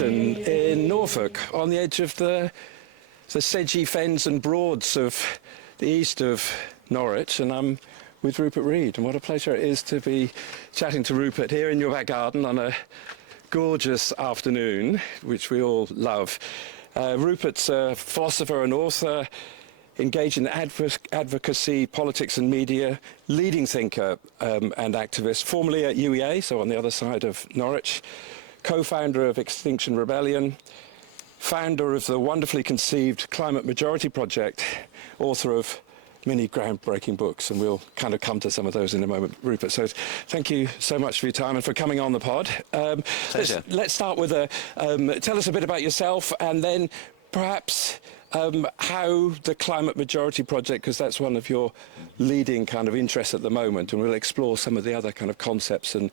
Adaptation in Norfolk, on the edge of the sedgy fens and broads of the east of Norwich, and I'm with Rupert Read, and what a pleasure it is to be chatting to Rupert here in your back garden on a gorgeous afternoon, which we all love. Rupert's a philosopher and author, engaged in advocacy, politics and media, leading thinker and activist, formerly at UEA, so on the other side of Norwich, co-founder of Extinction Rebellion, founder of the wonderfully conceived Climate Majority Project, author of many groundbreaking books, and we'll kind of come to some of those in a moment, Rupert. So thank you so much for your time and for coming on the pod. Pleasure. Let's start with tell us a bit about yourself, and then perhaps how the Climate Majority Project, because that's one of your leading kind of interests at the moment, and we'll explore some of the other kind of concepts and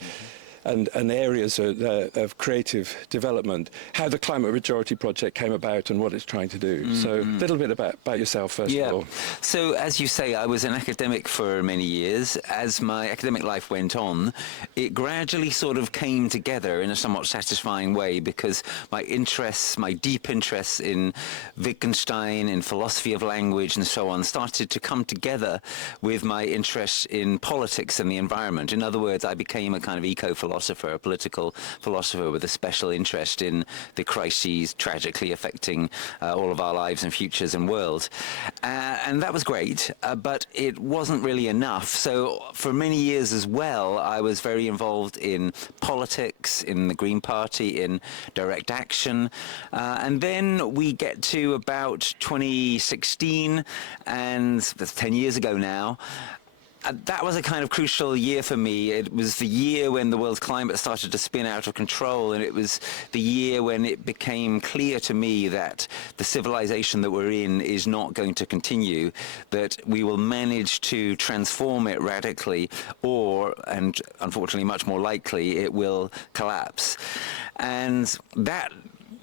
areas of creative development, how the Climate Majority Project came about and what it's trying to do. So a little bit about yourself first of all. So as you say, I was an academic for many years. As my academic life went on, it gradually sort of came together in a somewhat satisfying way, because my interests, my deep interests in Wittgenstein, in philosophy of language and so on, started to come together with my interests in politics and the environment. In other words, I became a kind of eco-philosopher, a political philosopher with a special interest in the crises tragically affecting all of our lives and futures and world. And that was great, but it wasn't really enough. So for many years as well, I was very involved in politics, in the Green Party, in direct action. And then we get to about 2016, and that's 10 years ago now. That was a kind of crucial year for me. It was the year when the world's climate started to spin out of control, and it was the year when it became clear to me that the civilization that we're in is not going to continue, that we will manage to transform it radically, or, and unfortunately much more likely, it will collapse. And that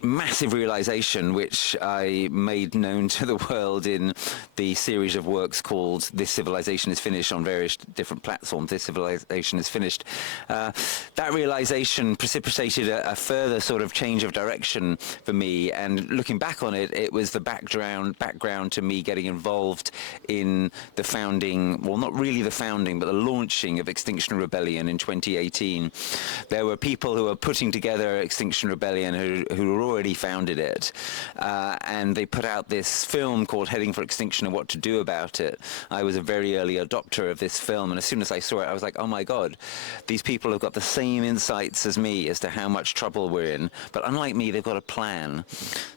massive realization, which I made known to the world in the series of works called This Civilization is Finished on various different platforms, This Civilization is Finished, that realization precipitated a further sort of change of direction for me. And looking back on it, it was the background to me getting involved in the founding, well, not really the founding, but the launching of Extinction Rebellion in 2018. There were people who were putting together Extinction Rebellion who were already founded it, and they put out this film called Heading for Extinction and What to Do About It. I was a very early adopter of this film, and as soon as I saw it, I was like, oh my God, these people have got the same insights as me as to how much trouble we're in, but unlike me, they've got a plan.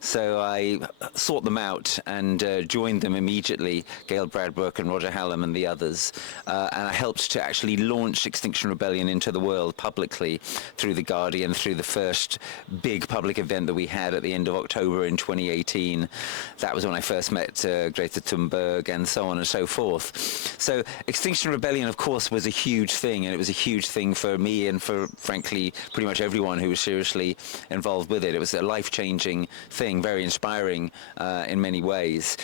So I sought them out and joined them immediately, Gail Bradbrook and Roger Hallam and the others, and I helped to actually launch Extinction Rebellion into the world publicly through The Guardian, through the first big public event that we had at the end of October in 2018. That was when I first met Greta Thunberg and so on and so forth. So Extinction Rebellion, of course, was a huge thing, and it was a huge thing for me and for, frankly, pretty much everyone who was seriously involved with it. It was a life-changing thing, very inspiring in many ways.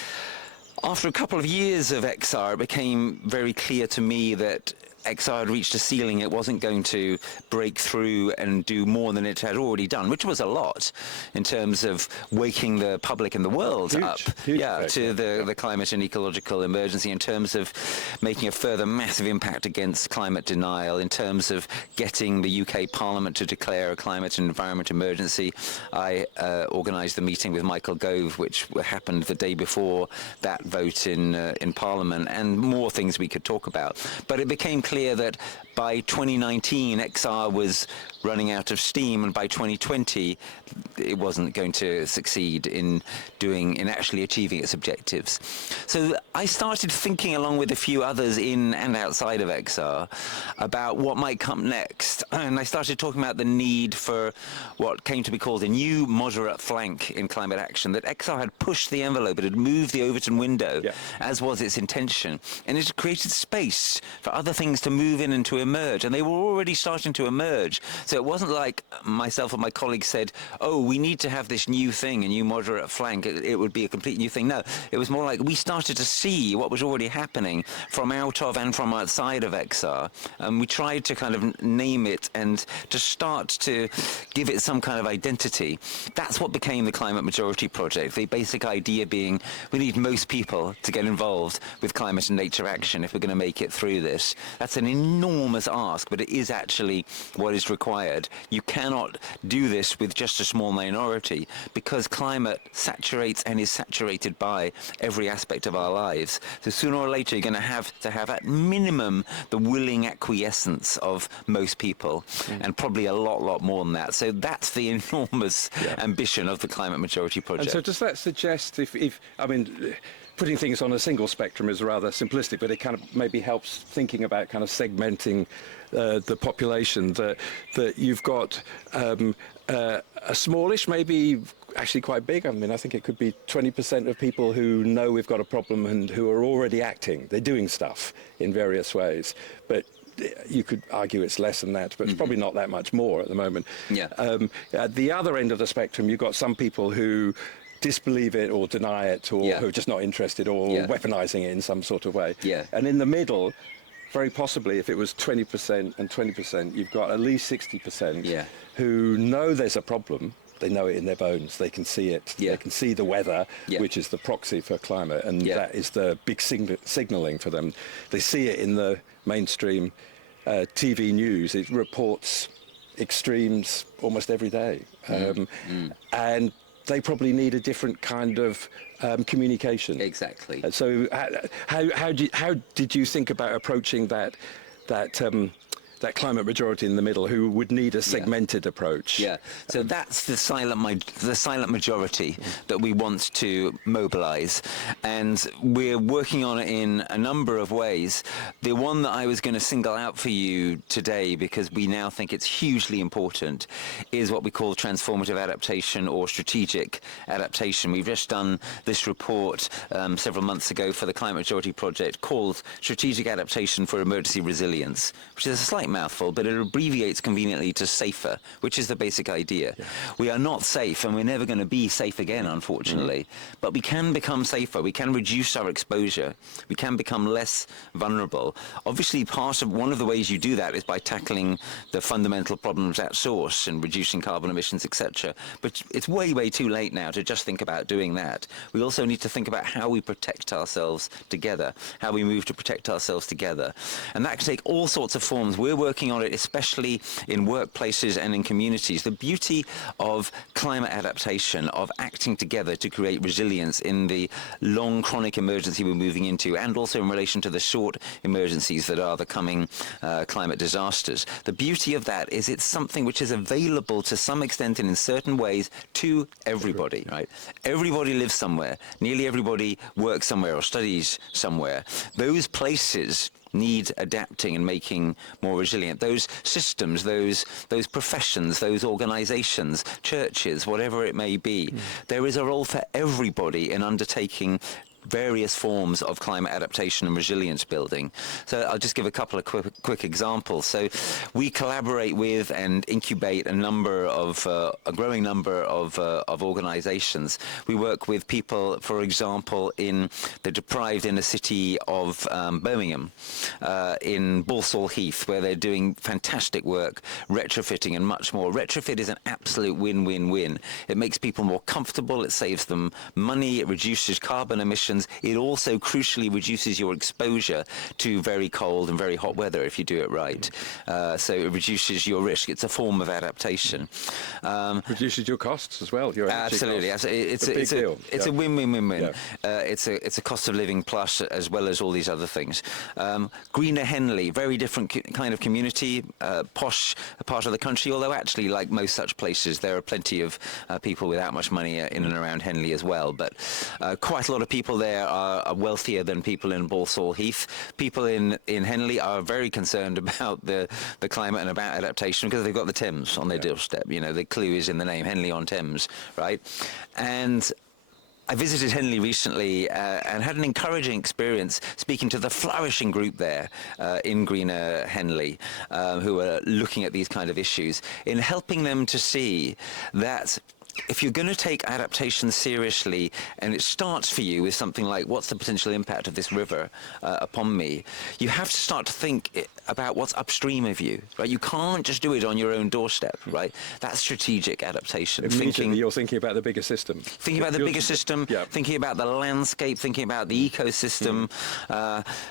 After a couple of years of XR, it became very clear to me that XR had reached a ceiling. It wasn't going to break through and do more than it had already done, which was a lot in terms of waking the public and the world up to the climate and ecological emergency, in terms of making a further massive impact against climate denial, in terms of getting the UK Parliament to declare a climate and environment emergency. I organised the meeting with Michael Gove, which happened the day before that vote in Parliament, and more things we could talk about. But it became clear that by 2019 XR was running out of steam, and by 2020 it wasn't going to succeed in actually achieving its objectives. So I started thinking, along with a few others in and outside of XR, about what might come next, and I started talking about the need for what came to be called a new moderate flank in climate action, that XR had pushed the envelope, it had moved the Overton window, as was its intention, and it had created space for other things to move in and to emerge, and they were already starting to emerge. So it wasn't like myself and my colleagues said, oh, we need to have this new thing, a new moderate flank, it would be a complete new thing. No, it was more like we started to see what was already happening from out of and from outside of XR, and we tried to kind of name it and to start to give it some kind of identity. That's what became the Climate Majority Project, the basic idea being we need most people to get involved with climate and nature action if we're going to make it through this. That's an enormous ask, but it is actually what is required. You cannot do this with just a small minority, because climate saturates and is saturated by every aspect of our lives. So sooner or later you're going to have at minimum the willing acquiescence of most people, and probably a lot more than that. So that's the enormous ambition of the Climate Majority Project. And so does that suggest, if I mean, putting things on a single spectrum is rather simplistic, but it kind of maybe helps thinking about kind of segmenting the population, that you've got a smallish, maybe actually quite big. I mean, I think it could be 20% of people who know we've got a problem and who are already acting. They're doing stuff in various ways, but you could argue it's less than that, but it's probably not that much more at the moment. Yeah. At the other end of the spectrum, you've got some people who disbelieve it or deny it, or who are just not interested, or weaponizing it in some sort of way. Yeah. And in the middle, very possibly, if it was 20% and 20%, you've got at least 60% who know there's a problem. They know it in their bones. They can see it. They can see the weather, which is the proxy for climate, and that is the big signaling for them. They see it in the mainstream TV news. It reports extremes almost every day, and they probably need a different kind of communication. Exactly. So how did you think about approaching that climate majority in the middle, who would need a segmented approach? Yeah. So that's the silent majority that we want to mobilize, and we're working on it in a number of ways. The one that I was going to single out for you today, because we now think it's hugely important, is what we call transformative adaptation or strategic adaptation. We've just done this report several months ago for the Climate Majority Project called Strategic Adaptation for Emergency Resilience, which is a slight mouthful, but it abbreviates conveniently to SAFER, which is the basic idea. We are not safe, and we're never going to be safe again, unfortunately, but we can become safer. We can reduce our exposure. We can become less vulnerable. Obviously, one of the ways you do that is by tackling the fundamental problems at source and reducing carbon emissions, etc. But it's way too late now to just think about doing that. We also need to think about how we protect ourselves together, how we move to protect ourselves together. And that can take all sorts of forms. We're working on it, especially in workplaces and in communities. The beauty of climate adaptation, of acting together to create resilience in the long chronic emergency we're moving into, and also in relation to the short emergencies that are the coming climate disasters. The beauty of that is it's something which is available to some extent and in certain ways to everybody, right? Everybody lives somewhere. Nearly everybody works somewhere or studies somewhere. Those places need adapting and making more resilient. Those systems, those professions, those organizations, churches, whatever it may be, there is a role for everybody in undertaking various forms of climate adaptation and resilience building. So I'll just give a couple of quick examples. So we collaborate with and incubate a growing number of organizations. We work with people, for example, in the deprived inner city of Birmingham, in Balsall Heath, where they're doing fantastic work, retrofitting and much more. Retrofit is an absolute win-win-win. It makes people more comfortable, it saves them money, it reduces carbon emissions. It also crucially reduces your exposure to very cold and very hot weather if you do it right. So it reduces your risk. It's a form of adaptation. Reduces your costs as well. Your absolutely. Costs. It's a win-win-win-win. It's a cost of living plus, as well as all these other things. Greener Henley, very different kind of community, posh part of the country, although actually, like most such places, there are plenty of people without much money in and around Henley as well. But quite a lot of people there are wealthier than people in Balsall Heath. People in Henley are very concerned about the climate and about adaptation because they've got the Thames on their doorstep. You know, the clue is in the name, Henley on Thames, right? And I visited Henley recently and had an encouraging experience speaking to the flourishing group there in Greener Henley, who are looking at these kind of issues, in helping them to see that if you're going to take adaptation seriously, and it starts for you with something like, what's the potential impact of this river upon me, you have to start to think about what's upstream of you, right? You can't just do it on your own doorstep, right? That's strategic adaptation. Immediately you're thinking about the bigger system. Thinking about the bigger system, thinking about the landscape, thinking about the ecosystem,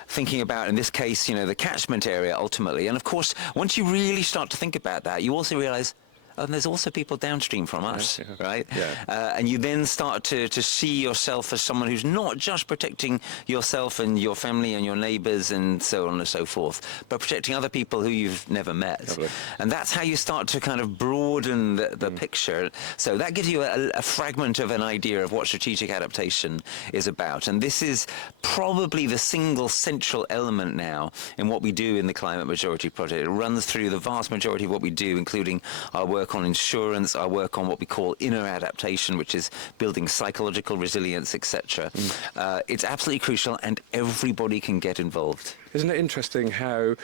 thinking about, in this case, the catchment area ultimately. And of course, once you really start to think about that, you also realize, and there's also people downstream from us, right? Yeah. And you then start to see yourself as someone who's not just protecting yourself and your family and your neighbours and so on and so forth, but protecting other people who you've never met. Lovely. And that's how you start to kind of broaden the picture. So that gives you a fragment of an idea of what strategic adaptation is about. And this is probably the single central element now in what we do in the Climate Majority Project. It runs through the vast majority of what we do, including our work on insurance, our work on what we call inner adaptation, which is building psychological resilience, etc. It's absolutely crucial, and everybody can get involved. Isn't it interesting how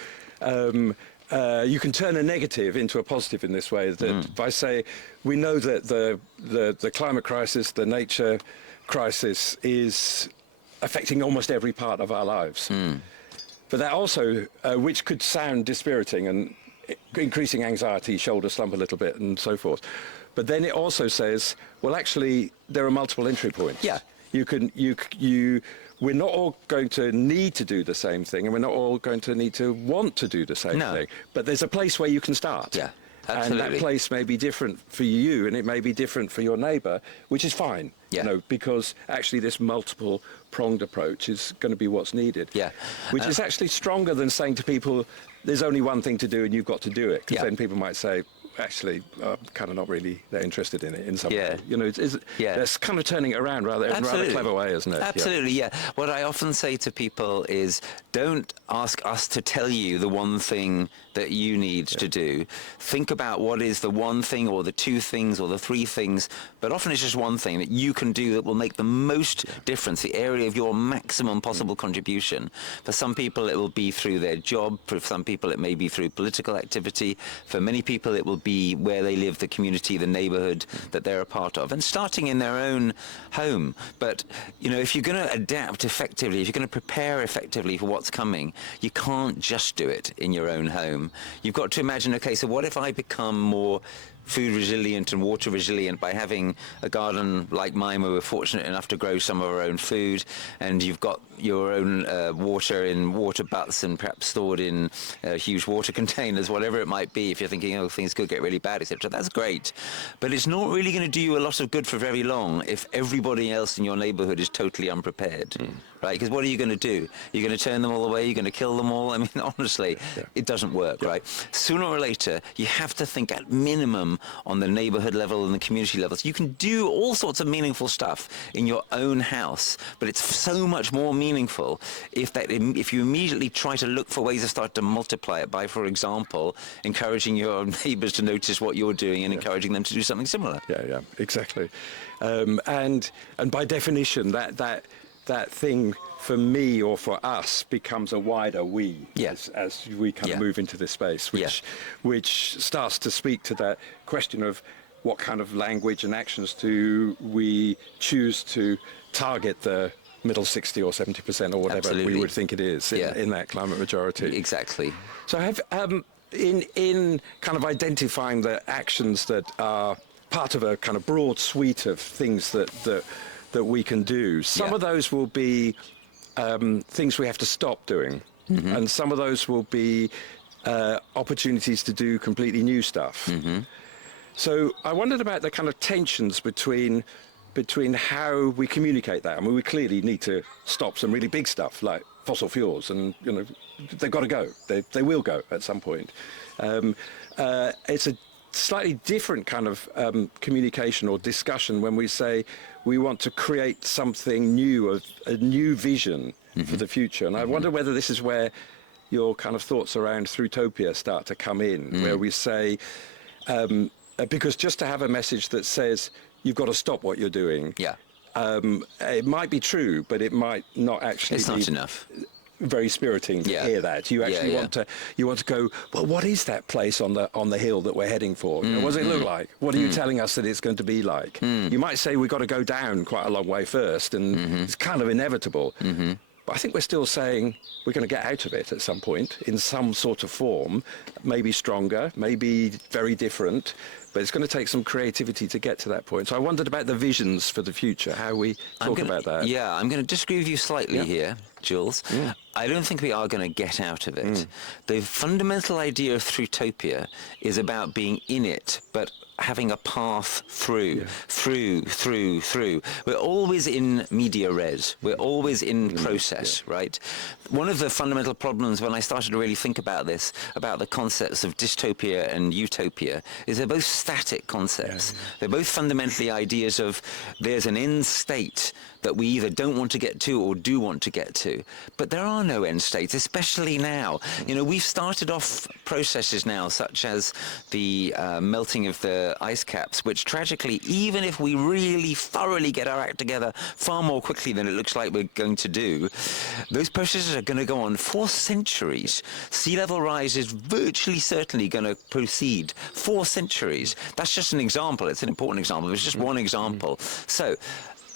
you can turn a negative into a positive in this way? That by say, we know that the climate crisis, the nature crisis is affecting almost every part of our lives. But that also, which could sound dispiriting and increasing anxiety, shoulder slump a little bit and so forth. But then it also says, well, actually, there are multiple entry points. Yeah. We're not all going to need to do the same thing, and we're not all going to need to want to do the same thing. But there's a place where you can start. Yeah. Absolutely. And that place may be different for you, and it may be different for your neighbour, which is fine. Yeah. Because actually this multiple pronged approach is going to be what's needed. Yeah. Which is actually stronger than saying to people, there's only one thing to do and you've got to do it. Because then people might say, actually, I'm kind of not really that interested in it in some way. It's kind of turning it around in a rather clever way, isn't it? Absolutely, yeah. What I often say to people is, don't ask us to tell you the one thing that you need to do. Think about what is the one thing or the two things or the three things, but often it's just one thing that you can do that will make the most difference, the area of your maximum possible contribution. For some people it will be through their job, for some people it may be through political activity, for many people it will be where they live, the community, the neighborhood that they're a part of, and starting in their own home. But, if you're going to adapt effectively, if you're going to prepare effectively for what's coming, you can't just do it in your own home. You've got to imagine, okay, so what if I become more food resilient and water resilient by having a garden like mine where we're fortunate enough to grow some of our own food, and you've got your own water in water butts and perhaps stored in huge water containers, whatever it might be. If you're thinking, things could get really bad, etc., that's great. But it's not really going to do you a lot of good for very long if everybody else in your neighborhood is totally unprepared, right? Because what are you going to do? You're going to turn them all away? You're going to kill them all? I mean, honestly, it doesn't work, right? Sooner or later, you have to think at minimum on the neighborhood level and the community levels. You can do all sorts of meaningful stuff in your own house, but it's so much more meaningful if you immediately try to look for ways to start to multiply it by, for example, encouraging your neighbors to notice what you're doing and encouraging them to do something similar. Yeah, exactly. And by definition, that thing for me or for us becomes a wider we as we kind of move into this space, which starts to speak to that question of what kind of language and actions do we choose to target the middle 60 or 70% or whatever we would think it is in that climate majority. Exactly. So have in kind of identifying the actions that are part of a kind of broad suite of things that we can do, some of those will be things we have to stop doing, and some of those will be opportunities to do completely new stuff. So I wondered about the kind of tensions between how we communicate that. I mean, we clearly need to stop some really big stuff like fossil fuels, and they've got to go. They will go at some point. It's a slightly different kind of communication or discussion when we say we want to create something new, a new vision for the future. And I wonder whether this is where your kind of thoughts around Thrutopia start to come in, where we say, because just to have a message that says you've got to stop what you're doing, it might be true, but it might not actually It's be not enough. very spiriting to hear that. You actually want to go, well, what is that place on the hill that we're heading for? You know, what does it look like? What are you telling us that it's going to be like? You might say we've got to go down quite a long way first, and it's kind of inevitable. But I think we're still saying we're going to get out of it at some point in some sort of form, maybe stronger, maybe very different, but it's going to take some creativity to get to that point. So I wondered about the visions for the future, how we talk about that. Yeah, I'm going to disagree with you slightly here, Jules. I don't think we are going to get out of it. The fundamental idea of Thrutopia is about being in it, but having a path through. We're always in media res. We're always in process, right? One of the fundamental problems when I started to really think about this, about the concepts of dystopia and utopia, is they're both static concepts. They're both fundamentally ideas of there's an end state that we either don't want to get to or do want to get to. But there are no end states, especially now. You know, we've started off processes now, such as the melting of the ice caps, which tragically, even if we really thoroughly get our act together far more quickly than it looks like we're going to do, those processes are going to go on for centuries. Sea level rise is virtually certainly going to proceed for centuries. That's just an example. It's an important example. It's just one example. So,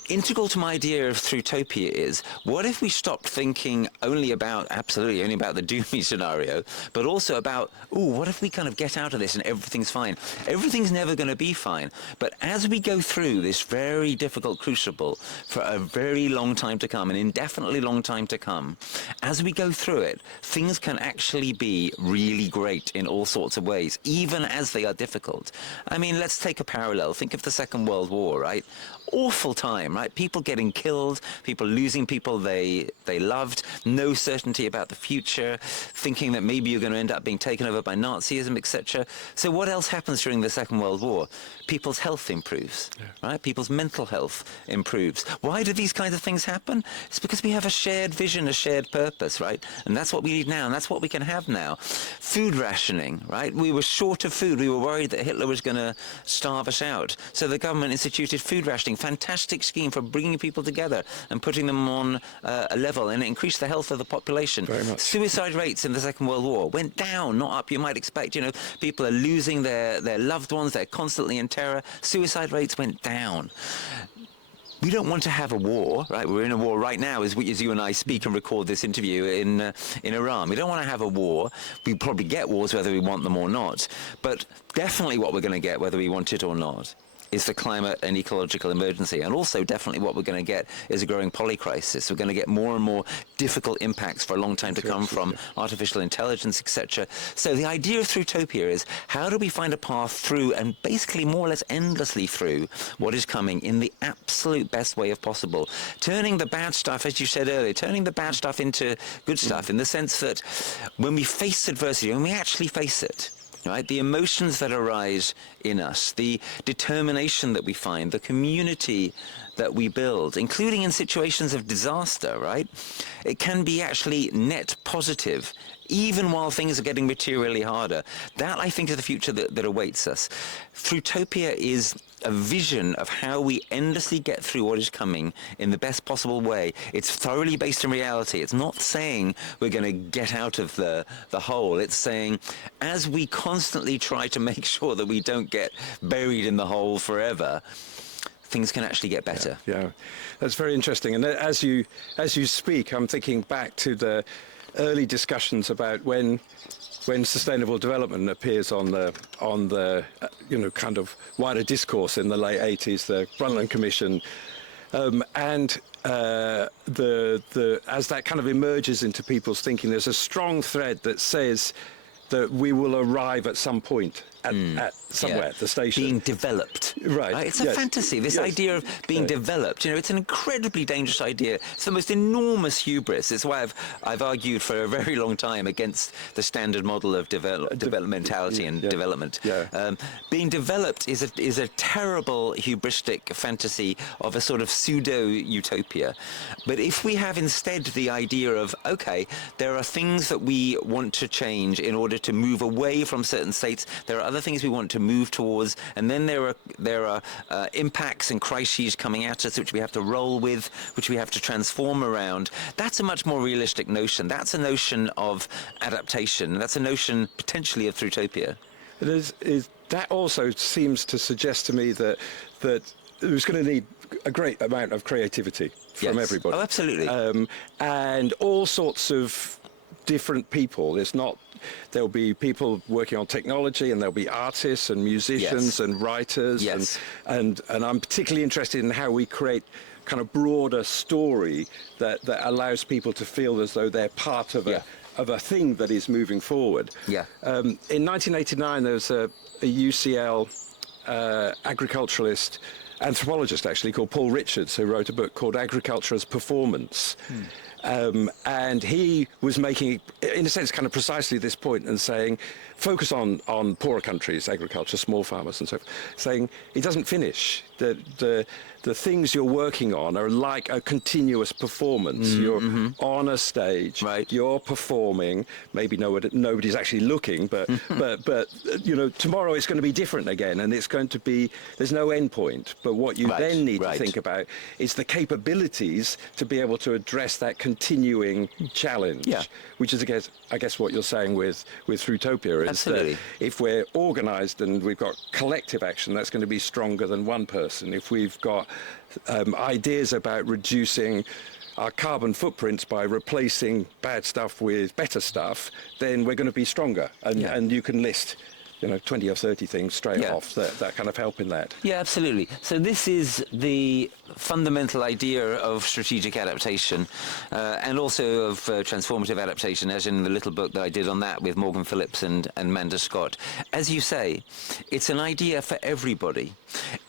integral to my idea of Thrutopia is, what if we stopped thinking only about the doomy scenario, but also about, what if we kind of get out of this and everything's fine? Everything's never going to be fine. But as we go through this very difficult crucible for a very long time to come, an indefinitely long time to come, as we go through it, things can actually be really great in all sorts of ways, even as they are difficult. I mean, let's take a parallel. Think of the Second World War, right? Awful time, right? People getting killed, people losing people they loved, no certainty about the future, thinking that maybe you're going to end up being taken over by Nazism, etc. So what else happens during the Second World War? People's health improves, right? People's mental health improves. Why do these kinds of things happen? It's because we have a shared vision, a shared purpose, right? And that's what we need now, and that's what we can have now. Food rationing, right? We were short of food. We were worried that Hitler was going to starve us out. So the government instituted food rationing. Fantastic scheme for bringing people together and putting them on a level, and it increased the health of the population. Very much. Suicide rates in the Second World War went down, not up. You might expect, you know, people are losing their loved ones. They're constantly in terror. Suicide rates went down. We don't want to have a war, right? We're in a war right now as you and I speak and record this interview in Iran. We don't want to have a war. We probably get wars whether we want them or not. But definitely what we're going to get, whether we want it or not, is the climate and ecological emergency. And also definitely what we're going to get is a growing polycrisis. We're going to get more and more difficult impacts for a long time to come from artificial intelligence, etc. So the idea of Thrutopia is, how do we find a path through, and basically more or less endlessly through, what is coming in the absolute best way of possible? Turning the bad stuff, as you said earlier, turning the bad stuff into good stuff, in the sense that when we face adversity, when we actually face it, right? The emotions that arise in us, the determination that we find, the community that we build, including in situations of disaster, right? It can be actually net positive, even while things are getting materially harder. That, I think, is the future that awaits us. Thrutopia is a vision of how we endlessly get through what is coming in the best possible way. It's thoroughly based in reality. It's not saying we're going to get out of the hole. It's saying, as we constantly try to make sure that we don't get buried in the hole forever, things can actually get better. Yeah, that's very interesting. And as you speak, I'm thinking back to the early discussions about when sustainable development appears on the kind of wider discourse in the late 80s, the Brundtland Commission, and as that kind of emerges into people's thinking, there's a strong thread that says that we will arrive at some point at somewhere at the station. Being developed. Right. It's a fantasy, this idea of being developed. You know, it's an incredibly dangerous idea. It's the most enormous hubris. It's why I've argued for a very long time against the standard model of developmentality and development. Yeah. Being developed is a terrible hubristic fantasy of a sort of pseudo-utopia. But if we have instead the idea of, okay, there are things that we want to change in order to move away from certain states. There are other things we want to move towards, and then there are impacts and crises coming at us which we have to roll with, which we have to transform around. That's a much more realistic notion. That's a notion of adaptation. That's a notion potentially of Thrutopia. That also seems to suggest to me that there's going to need a great amount of creativity from everybody. Oh, absolutely. And all sorts of different people. There'll be people working on technology, and there'll be artists and musicians and writers. And I'm particularly interested in how we create kind of broader story that allows people to feel as though they're part of a thing that is moving forward. In 1989, there was a UCL agriculturalist, anthropologist actually, called Paul Richards, who wrote a book called Agriculture as Performance. And he was making, in a sense, kind of precisely this point and saying, focus on poorer countries, agriculture, small farmers and so forth, saying it doesn't finish. The things you're working on are like a continuous performance. You're on a stage, you're performing, maybe nobody's actually looking, but you know, tomorrow it's going to be different again, and it's going to be, there's no end point. But what you then need to think about is the capabilities to be able to address that continuing challenge, which is, I guess what you're saying with Thrutopia is that if we're organized and we've got collective action, that's going to be stronger than one person. If we've got ideas about reducing our carbon footprints by replacing bad stuff with better stuff, then we're going to be stronger. And you can list, you know, 20 or 30 things straight off that kind of help in that. Yeah, absolutely. So this is the fundamental idea of strategic adaptation, and also of transformative adaptation, as in the little book that I did on that with Morgan Phillips and Manda Scott. As you say, it's an idea for everybody.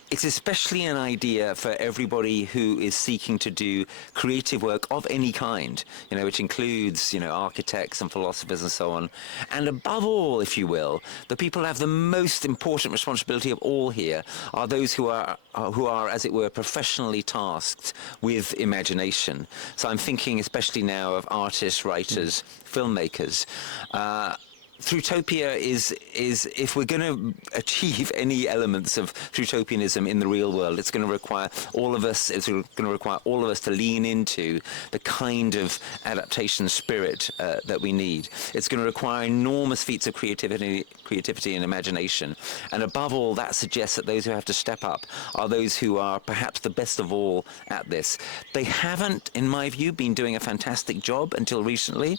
It's especially an idea for everybody who is seeking to do creative work of any kind, you know, which includes, you know, architects and philosophers and so on. And above all, if you will, the people who have the most important responsibility of all here are those who are, as it were, professionally tasked with imagination. So I'm thinking especially now of artists, writers, filmmakers. Thrutopia is if we're going to achieve any elements of Thrutopianism in the real world, it's going to require all of us. It's going to require all of us to lean into the kind of adaptation spirit that we need. It's going to require enormous feats of creativity and imagination, and above all, that suggests that those who have to step up are those who are perhaps the best of all at this. They haven't, in my view, been doing a fantastic job until recently,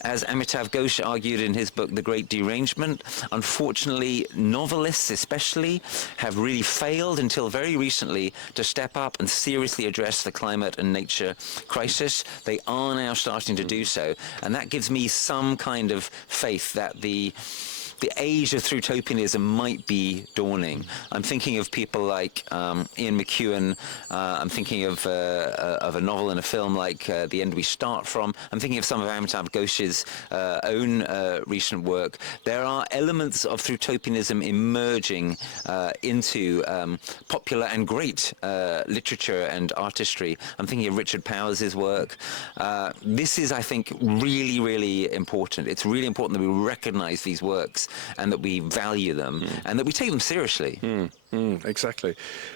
as Amitav Ghosh argued in his book The Great Derangement. Unfortunately, novelists especially have really failed until very recently to step up and seriously address the climate and nature crisis. They are now starting to do so, and that gives me some kind of faith that the age of Thrutopianism might be dawning. I'm thinking of people like Ian McEwan. I'm thinking of a novel and a film like The End We Start From. I'm thinking of some of Amitav Ghosh's own recent work. There are elements of Thrutopianism emerging into popular and great literature and artistry. I'm thinking of Richard Powers' work. This is, I think, really, really important. It's really important that we recognize these works and that we value them and that we take them seriously. Exactly.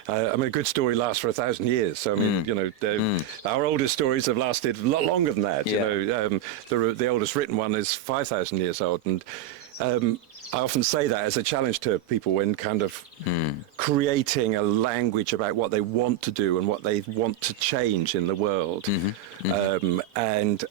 I mean, a good story lasts for 1,000 years. So, I mean, you know, our oldest stories have lasted a lot longer than that. You know, the oldest written one is 5,000 years old. And I often say that as a challenge to people when kind of creating a language about what they want to do and what they want to change in the world. And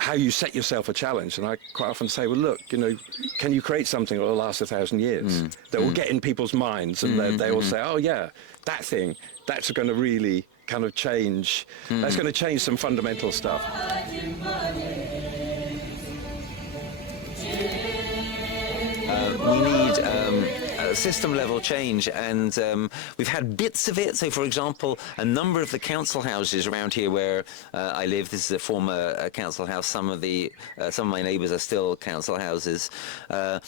how you set yourself a challenge. And I quite often say, well, look, you know, can you create something that will last 1,000 years that will get in people's minds, and they will say, oh yeah, that thing, that's going to really kind of change, that's going to change some fundamental stuff. We need system level change, and we've had bits of it. So, for example, a number of the council houses around here where I live, this is a former council house. Some of my neighbours are still council houses. A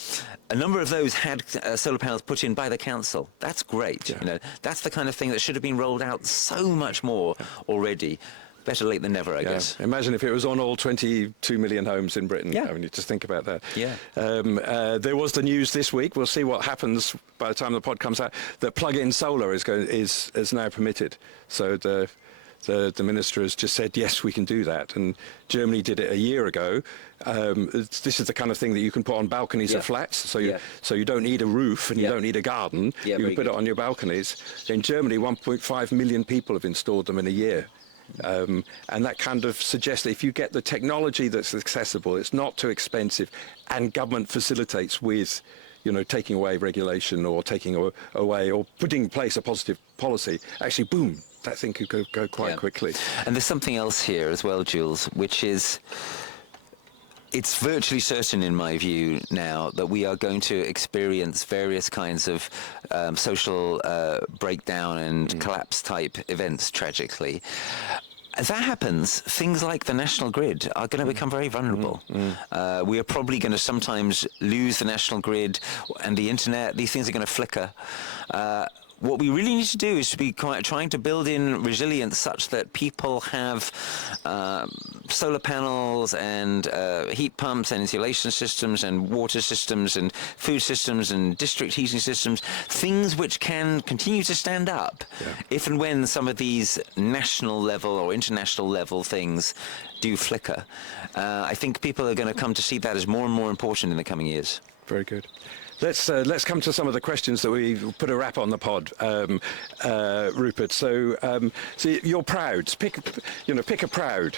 number of those had solar panels put in by the council. That's great. You know, that's the kind of thing that should have been rolled out so much more already. better late than never, I guess. Imagine if it was on all 22 million homes in Britain. Yeah. I mean, you just think about that. Yeah. There was the news this week. We'll see what happens by the time the pod comes out. That plug-in solar is now permitted. So the minister has just said, yes, we can do that. And Germany did it a year ago. This is the kind of thing that you can put on balconies of flats. So you don't need a roof and you don't need a garden. Yeah, you can put it on your balconies. In Germany, 1.5 million people have installed them in a year. And that kind of suggests that if you get the technology that's accessible, it's not too expensive, and government facilitates with, taking away regulation or taking away or putting in place a positive policy, actually, boom, that thing could go quite quickly. And there's something else here as well, Jules, which is, it's virtually certain in my view now that we are going to experience various kinds of social breakdown and collapse type events, tragically. As that happens, things like the national grid are going to become very vulnerable. We are probably going to sometimes lose the national grid and the internet. These things are going to flicker. What we really need to do is to be trying to build in resilience such that people have solar panels and heat pumps and insulation systems and water systems and food systems and district heating systems, things which can continue to stand up if and when some of these national level or international level things do flicker. I think people are going to come to see that as more and more important in the coming years. Very good. Let's come to some of the questions that we put a wrap on the pod, Rupert. So you're proud. Pick a proud.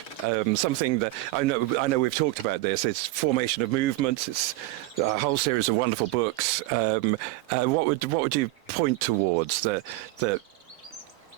Something that I know we've talked about this. It's formation of movements. It's a whole series of wonderful books. What would you point towards that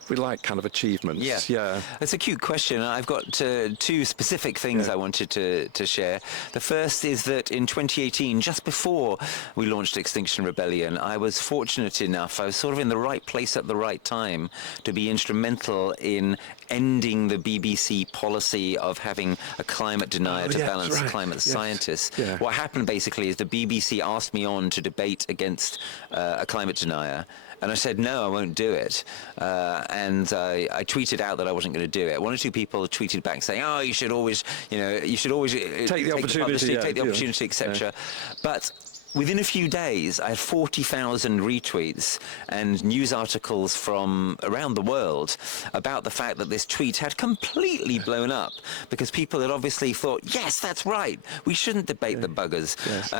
we like kind of achievements? Yeah. That's a cute question. I've got two specific things I wanted to share. The first is that in 2018, just before we launched Extinction Rebellion, I was fortunate enough, I was sort of in the right place at the right time to be instrumental in ending the BBC policy of having a climate denier to balance climate scientists. Yeah. What happened basically is the BBC asked me on to debate against a climate denier. And I said, no, I won't do it. And I tweeted out that I wasn't going to do it. One or two people tweeted back saying, oh, you should always take the opportunity, take the opportunity, etc. But within a few days, I had 40,000 retweets and news articles from around the world about the fact that this tweet had completely blown up because people had obviously thought, yes, that's right, we shouldn't debate the buggers. Yes.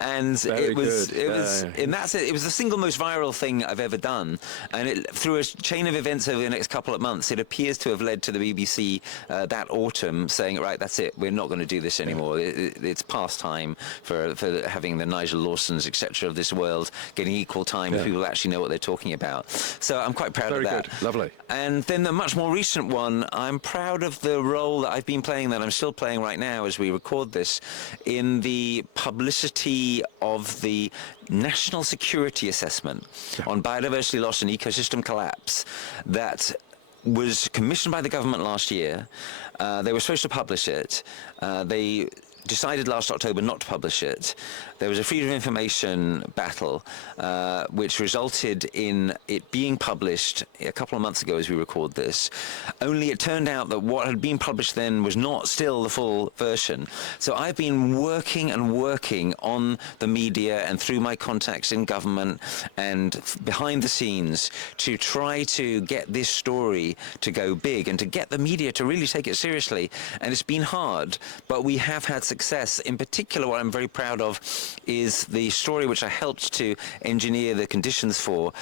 And it was the single most viral thing I've ever done. And through a chain of events over the next couple of months, it appears to have led to the BBC that autumn saying, right, that's it, we're not going to do this anymore. It's past time for having the Nigel Lawsons, etc. of this world getting equal time if people actually know what they're talking about. So I'm quite proud of that. Very good. Lovely. And then the much more recent one, I'm proud of the role that I've been playing, that I'm still playing right now as we record this, in the publicity of the National Security Assessment on biodiversity loss and ecosystem collapse that was commissioned by the government last year. They were supposed to publish it. They decided last October not to publish it. There was a freedom of information battle, which resulted in it being published a couple of months ago as we record this. Only it turned out that what had been published then was not still the full version. So I've been working on the media and through my contacts in government and behind the scenes to try to get this story to go big and to get the media to really take it seriously. And it's been hard, but we have had success. In particular, what I'm very proud of is the story which I helped to engineer the conditions for,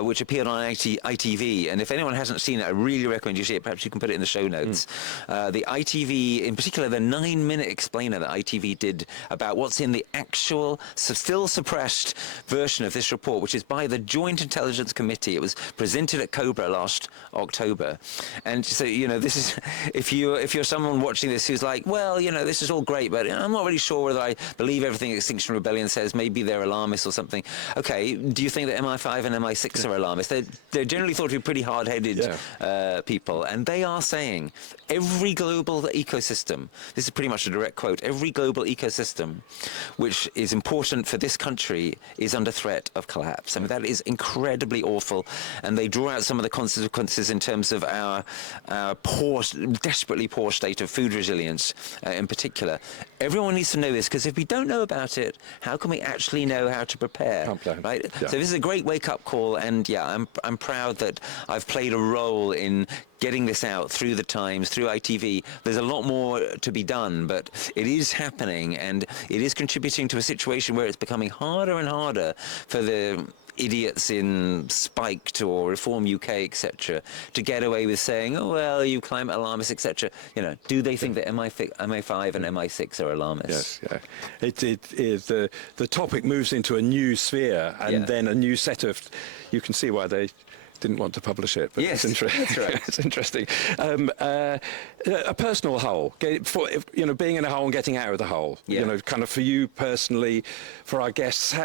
which appeared on ITV. And if anyone hasn't seen it, I really recommend you see it. Perhaps you can put it in the show notes. The ITV, in particular, the 9-minute explainer that ITV did about what's in the actual, still suppressed version of this report, which is by the Joint Intelligence Committee. It was presented at Cobra last October. And so, this is, if you're someone watching this who's like, well, this is all great, but about it. I'm not really sure whether I believe everything Extinction Rebellion says. Maybe they're alarmists or something. Okay, do you think that MI5 and MI6 are alarmists? They're generally thought to be pretty hard-headed people, and they are saying every global ecosystem, this is pretty much a direct quote, every global ecosystem which is important for this country is under threat of collapse. I mean, that is incredibly awful, and they draw out some of the consequences in terms of our poor, desperately poor state of food resilience in particular. Everyone needs to know this, because if we don't know about it, how can we actually know how to prepare? Can't plan. Right? Yeah. So this is a great wake-up call, and yeah, I'm proud that I've played a role in getting this out through the Times, through ITV. There's a lot more to be done, but it is happening, and it is contributing to a situation where it's becoming harder and harder for the idiots in Spiked or Reform UK, etc., to get away with saying, oh, well, you climate alarmists, etc. You know, do they think that MI5 and MI6 are alarmists? Yes, yeah. It is the topic moves into a new sphere, and then a new set of. You can see why they didn't want to publish it, but yes, it's interesting. That's right. It's interesting. A personal hole, being in a hole and getting out of the hole. Yeah. You know, kind of for you personally, for our guests.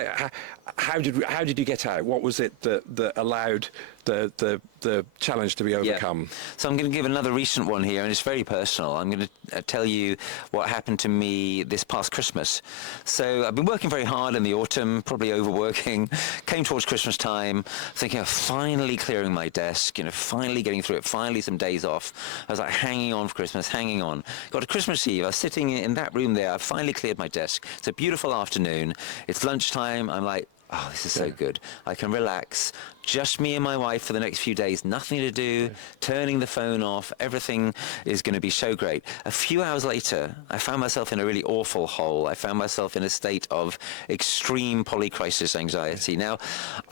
How did you get out? What was it that allowed the challenge to be overcome? Yeah. So I'm going to give another recent one here, and it's very personal. I'm going to tell you what happened to me this past Christmas. So I've been working very hard in the autumn, probably overworking. Came towards Christmas time, thinking of finally clearing my desk, finally getting through it, finally some days off. I was like hanging on for Christmas, hanging on. Got to Christmas Eve, I was sitting in that room there, I finally cleared my desk. It's a beautiful afternoon, it's lunchtime, I'm like, oh, this is so good. I can relax. Just me and my wife for the next few days. Nothing to do. Turning the phone off. Everything is going to be so great. A few hours later, I found myself in a really awful hole. I found myself in a state of extreme polycrisis anxiety. Now,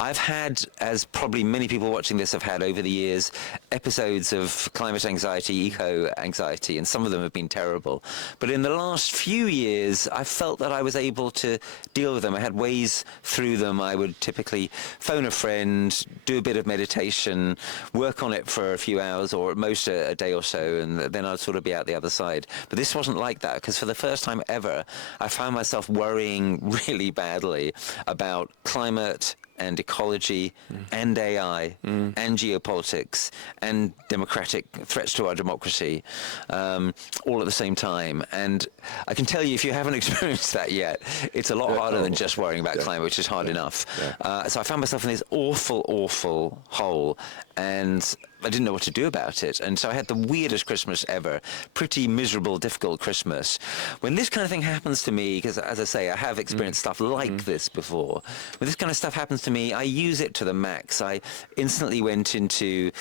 I've had, as probably many people watching this have had over the years, episodes of climate anxiety, eco-anxiety, and some of them have been terrible. But in the last few years, I felt that I was able to deal with them. I had ways through them. I would typically phone a friend, do a bit of meditation, work on it for a few hours or at most a day or so, and then I'd sort of be out the other side. But this wasn't like that, because for the first time ever, I found myself worrying really badly about climate and ecology and AI and geopolitics and democratic threats to our democracy all at the same time. And I can tell you, if you haven't experienced that yet, it's a lot harder than just worrying about climate, which is hard enough. So I found myself in this awful, awful hole, and I didn't know what to do about it. And so I had the weirdest Christmas ever, pretty miserable, difficult Christmas. When this kind of thing happens to me, because as I say, I have experienced stuff like this before. When this kind of stuff happens to me, I use it to the max. I instantly went into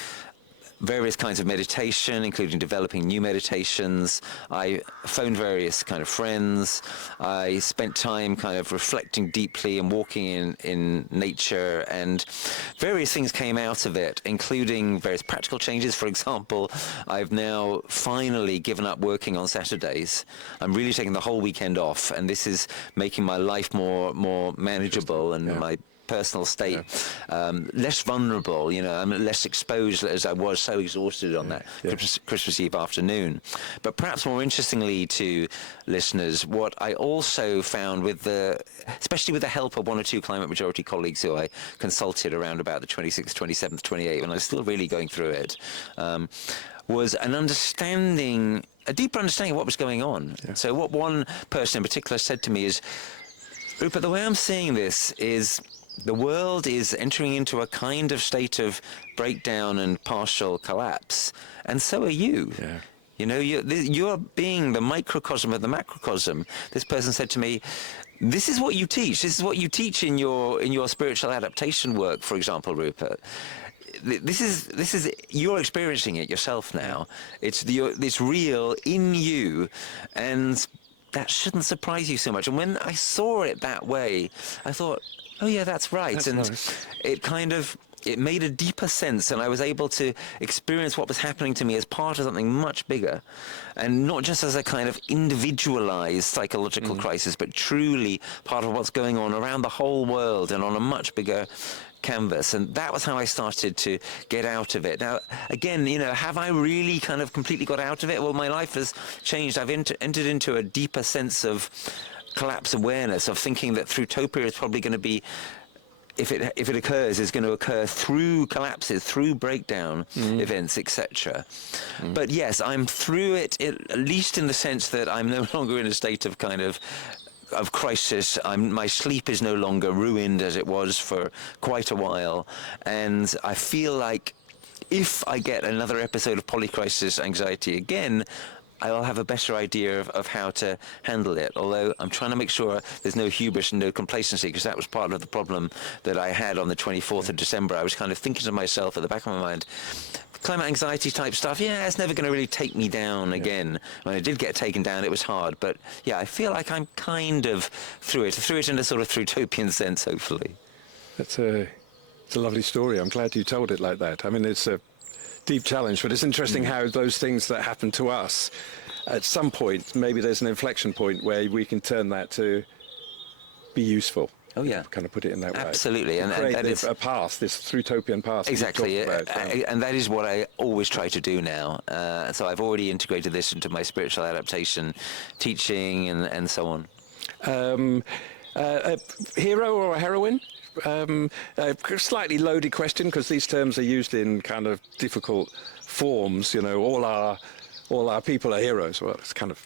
various kinds of meditation, including developing new meditations. I phoned various kind of friends. I spent time kind of reflecting deeply and walking in nature, and various things came out of it, including various practical changes. For example, I've now finally given up working on Saturdays. I'm really taking the whole weekend off, and this is making my life more manageable, and my personal state less vulnerable. I'm less exposed as I was so exhausted on that Christmas Eve afternoon. But perhaps more interestingly to listeners, what I also found especially with the help of one or two climate majority colleagues who I consulted around about the 26th, 27th, 28th, when I was still really going through it, was a deeper understanding of what was going on. So what one person in particular said to me is, Rupert, the way I'm seeing this is the world is entering into a kind of state of breakdown and partial collapse, and so are you. You're being the microcosm of the macrocosm. This person said to me, this is what you teach. This is what you teach in your spiritual adaptation work, for example, Rupert. This is you're experiencing it yourself now. It's real in you, and that shouldn't surprise you so much. And when I saw it that way, I thought, oh yeah, that's right. That's nice. It kind of it made a deeper sense, and I was able to experience what was happening to me as part of something much bigger, and not just as a kind of individualized psychological crisis, but truly part of what's going on around the whole world and on a much bigger canvas. And that was how I started to get out of it. Now, again, have I really kind of completely got out of it? Well, my life has changed. I've entered into a deeper sense of collapse awareness, of thinking that Thrutopia is probably going to be, if it occurs, is going to occur through collapses, through breakdown events, etc. But yes, I'm through it, at least in the sense that I'm no longer in a state of kind of crisis. My sleep is no longer ruined as it was for quite a while, and I feel like if I get another episode of polycrisis anxiety again, I'll have a better idea of how to handle it. Although I'm trying to make sure there's no hubris and no complacency, because that was part of the problem that I had on the 24th of December. I was kind of thinking to myself at the back of my mind, climate anxiety type stuff, yeah, it's never going to really take me down again. When I did get taken down, it was hard. But yeah, I feel like I'm kind of through it in a sort of thrutopian sense, hopefully. It's a lovely story. I'm glad you told it like that. I mean, it's a deep challenge, but it's interesting how those things that happen to us, at some point, maybe there's an inflection point where we can turn that to be useful. Oh yeah, kind of put it in that way. Absolutely, and that is a path, this thrutopian path. Exactly, and that is what I always try to do now. So I've already integrated this into my spiritual adaptation teaching and so on. A hero or a heroine? A slightly loaded question, because these terms are used in kind of difficult forms. All our people are heroes. Well, it's kind of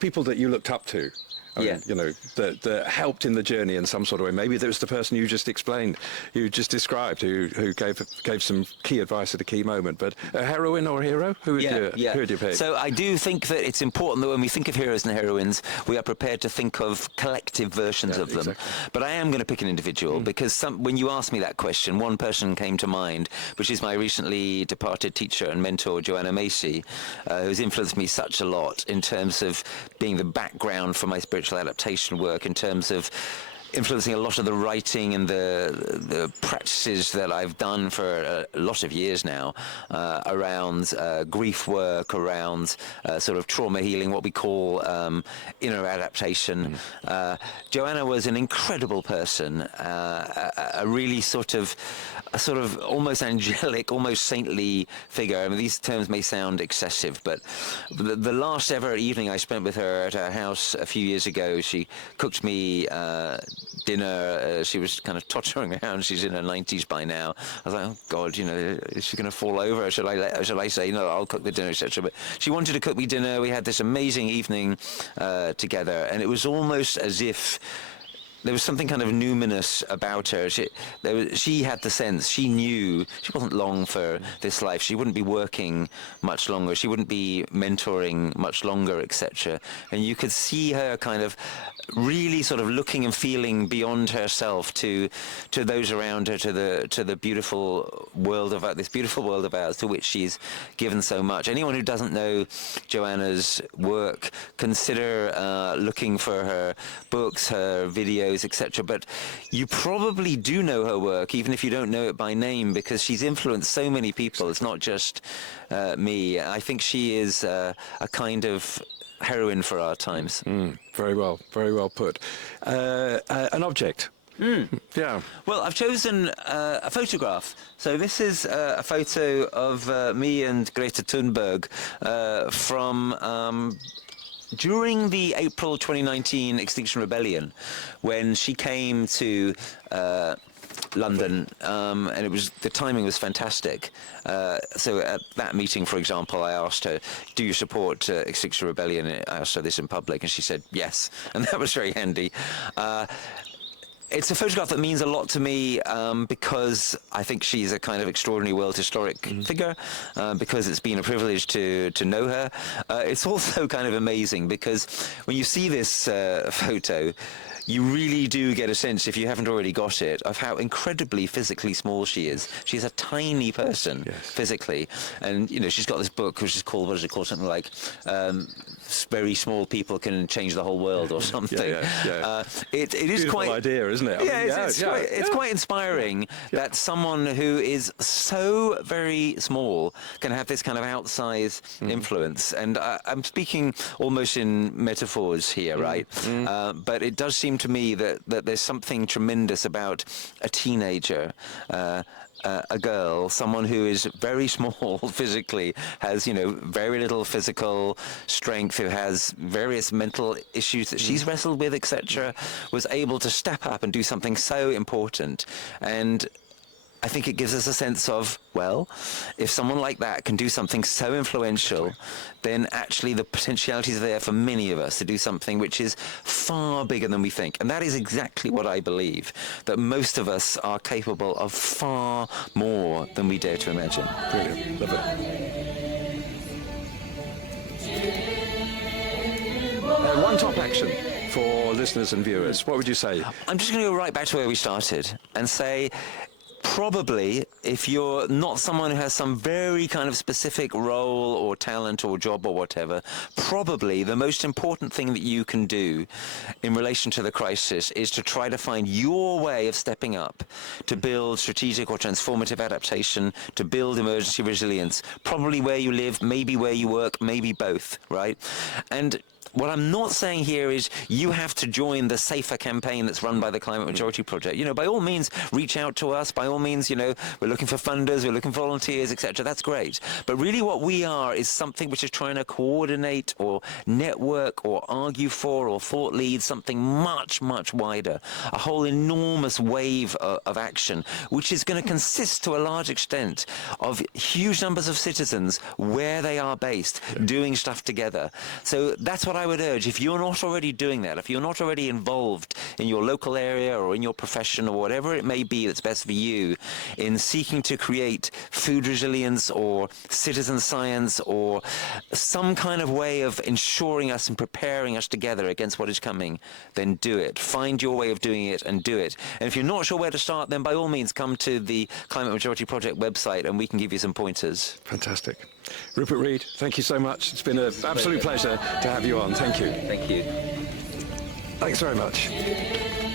people that you looked up to. I mean, that helped in the journey in some sort of way. Maybe there was the person you just explained, you just described, who gave some key advice at a key moment. But a heroine or a hero? Who would you pick? So I do think that it's important that when we think of heroes and heroines, we are prepared to think of collective versions of them. Exactly. But I am going to pick an individual, because when you asked me that question, one person came to mind, which is my recently departed teacher and mentor, Joanna Macy, who's influenced me such a lot in terms of being the background for my spiritual adaptation work, in terms of influencing a lot of the writing and the practices that I've done for a lot of years now around grief work, around sort of trauma healing, what we call inner adaptation. Joanna was an incredible person, a really sort of almost angelic, almost saintly figure. I mean, these terms may sound excessive, but the last ever evening I spent with her at her house a few years ago, she cooked me dinner. She was kind of tottering around. She's in her 90s by now. I was like, oh God, is she going to fall over? Or shall I say, no, I'll cook the dinner, etc. But she wanted to cook me dinner. We had this amazing evening together, and it was almost as if there was something kind of numinous about her. She had the sense, she knew she wasn't long for this life. She wouldn't be working much longer. She wouldn't be mentoring much longer, etc. And you could see her kind of really sort of looking and feeling beyond herself to those around her, to the beautiful world of this beautiful world of ours, to which she's given so much. Anyone who doesn't know Joanna's work, consider looking for her books, her videos, etc. But you probably do know her work, even if you don't know it by name, because she's influenced so many people. It's not just me. I think she is a kind of heroine for our times. Very well put. An object. Yeah. Well, I've chosen a photograph. So this is a photo of me and Greta Thunberg from during the April 2019 Extinction Rebellion, when she came to London, and the timing was fantastic. So at that meeting, for example, I asked her, do you support Extinction Rebellion? I asked her this in public, and she said yes, and that was very handy. It's a photograph that means a lot to me because I think she's a kind of extraordinary world historic figure, because it's been a privilege to know her. It's also kind of amazing because when you see this photo, you really do get a sense, if you haven't already got it, of how incredibly physically small she is. She's a tiny person physically. And, she's got this book which is called, what is it called? Something like very small people can change the whole world or something. It is Beautiful quite idea, isn't it? I mean, it's quite inspiring that someone who is so very small can have this kind of outsized influence. And I'm speaking almost in metaphors here, right? But it does seem to me that there's something tremendous about a teenager, a girl, someone who is very small physically, has, you know, very little physical strength, who has various mental issues that she's wrestled with, etc., was able to step up and do something so important. And I think it gives us a sense of, well, if someone like that can do something so influential, then actually the potentialities are there for many of us to do something which is far bigger than we think. And that is exactly what I believe, that most of us are capable of far more than we dare to imagine. Brilliant. Love it. One top action for listeners and viewers. What would you say? I'm just going to go right back to where we started and say, probably, if you're not someone who has some very kind of specific role or talent or job or whatever, probably the most important thing that you can do in relation to the crisis is to try to find your way of stepping up to build strategic or transformative adaptation, to build emergency resilience, probably where you live, maybe where you work, maybe both, right? And what I'm not saying here is you have to join the Safer campaign that's run by the Climate Majority Project. You know, by all means, reach out to us. By all means, you know, we're looking for funders, we're looking for volunteers, etc. That's great. But really what we are is something which is trying to coordinate or network or argue for or thought lead something much, much wider. A whole enormous wave of action, which is going to consist to a large extent of huge numbers of citizens where they are based, doing stuff together. So that's what I would urge. If you're not already doing that, if you're not already involved in your local area or in your profession or whatever it may be that's best for you, in seeking to create food resilience or citizen science or some kind of way of ensuring us and preparing us together against what is coming, then do it. Find your way of doing it and do it. And if you're not sure where to start, then by all means come to the Climate Majority Project website and we can give you some pointers. Fantastic. Rupert Read, thank you so much. It's been an absolute pleasure to have you on. Thank you. Thank you. Thanks very much.